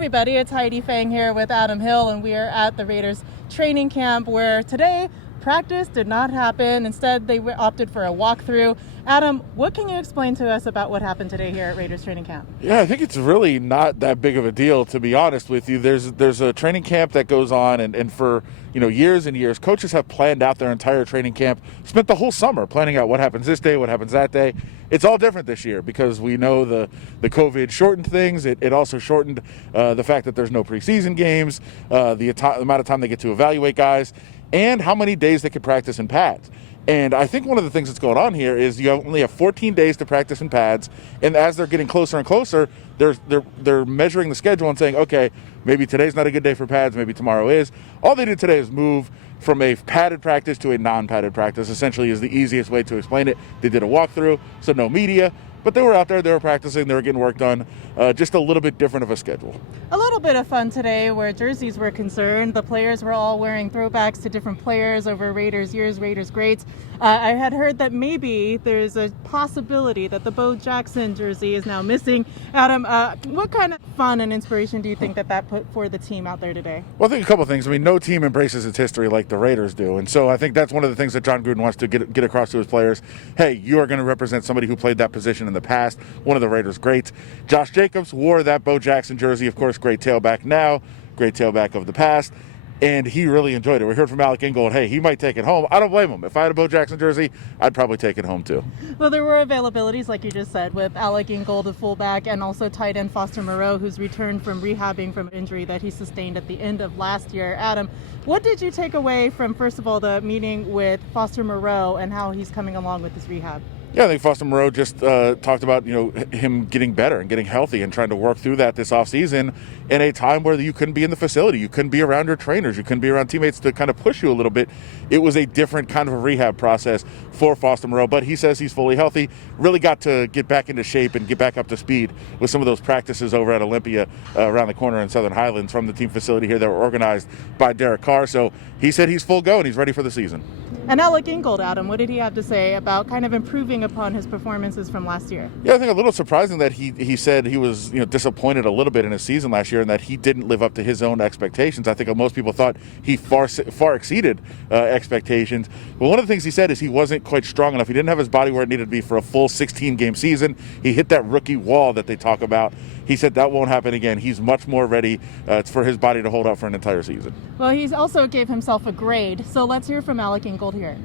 everybody, it's Heidi Fang here with Adam Hill, and we are at the Raiders training camp where today practice did not happen. Instead, they opted for a walkthrough. Adam, what can you explain to us about what happened today here at Raiders training camp? Yeah, I think it's really not that big of a deal, to be honest with you. There's a training camp that goes on, and for years and years, coaches have planned out their entire training camp, spent the whole summer planning out what happens this day, what happens that day. It's all different this year because we know the COVID shortened things. It also shortened the fact that there's no preseason games, the amount of time they get to evaluate guys, and how many days they could practice in pads. And I think one of the things that's going on here is you only have 14 days to practice in pads, and as they're getting closer and closer, they're measuring the schedule and saying, okay, maybe today's not a good day for pads, maybe tomorrow is. All they did today is move from a padded practice to a non-padded practice, essentially, is the easiest way to explain it. They did a walkthrough, so no media, but they were out there, they were practicing, they were getting work done, just a little bit different of a schedule. A little bit of fun today where jerseys were concerned. The players were all wearing throwbacks to different players over Raiders years, Raiders greats. I had heard that maybe there's a possibility that the Bo Jackson jersey is now missing. Adam, what kind of fun and inspiration do you think that put for the team out there today? Well, I think a couple of things. I mean, no team embraces its history like the Raiders do. And so I think that's one of the things that John Gruden wants to get across to his players. Hey, you are going to represent somebody who played that position in the past, one of the Raiders' greats. Josh Jacobs wore that Bo Jackson jersey, of course, great tailback now, great tailback of the past, and he really enjoyed it. We heard from Alec Ingold, hey, he might take it home. I don't blame him. If I had a Bo Jackson jersey, I'd probably take it home too. Well, there were availabilities, like you just said, with Alec Ingold, the fullback, and also tight end Foster Moreau, who's returned from rehabbing from an injury that he sustained at the end of last year. Adam, what did you take away from, first of all, the meeting with Foster Moreau and how he's coming along with his rehab? Yeah, I think Foster Moreau just talked about him getting better and getting healthy and trying to work through that this offseason in a time where you couldn't be in the facility, you couldn't be around your trainers, you couldn't be around teammates to kind of push you a little bit. It was a different kind of a rehab process for Foster Moreau, but he says he's fully healthy, really got to get back into shape and get back up to speed with some of those practices over at Olympia around the corner in Southern Highlands from the team facility here that were organized by Derek Carr. So he said he's full go and he's ready for the season. And Alec Ingold, Adam, what did he have to say about kind of improving upon his performances from last year? Yeah, I think a little surprising that he said he was disappointed a little bit in his season last year and that he didn't live up to his own expectations. I think most people thought he far exceeded expectations. But one of the things he said is he wasn't quite strong enough. He didn't have his body where it needed to be for a full 16-game season. He hit that rookie wall that they talk about. He said that won't happen again. He's much more ready for his body to hold up for an entire season. Well, he also gave himself a grade. So let's hear from Alec Ingold here.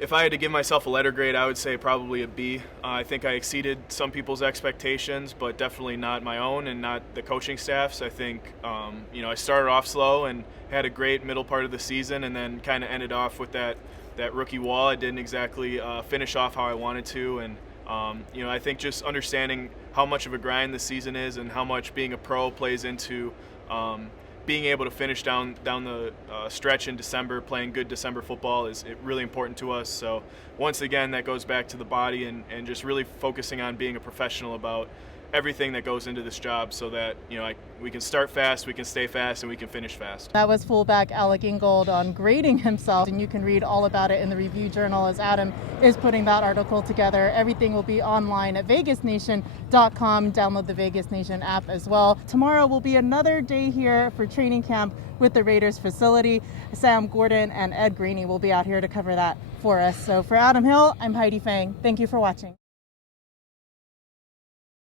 If I had to give myself a letter grade, I would say probably a B. I think I exceeded some people's expectations, but definitely not my own and not the coaching staff's. I think, I started off slow and had a great middle part of the season and then kind of ended off with that rookie wall. I didn't exactly finish off how I wanted to. And, I think just understanding how much of a grind this season is and how much being a pro plays into being able to finish down the stretch in December, playing good December football is really important to us. So once again, that goes back to the body and just really focusing on being a professional about everything that goes into this job so that we can start fast, we can stay fast, and we can finish fast. That was fullback Alec Ingold on grading himself, and you can read all about it in the Review Journal as Adam is putting that article together. Everything will be online at vegasnation.com. Download the Vegas Nation app as well. Tomorrow will be another day here for training camp with the Raiders facility. Sam Gordon and Ed Graney will be out here to cover that for us. So for Adam Hill, I'm Heidi Fang. Thank you for watching.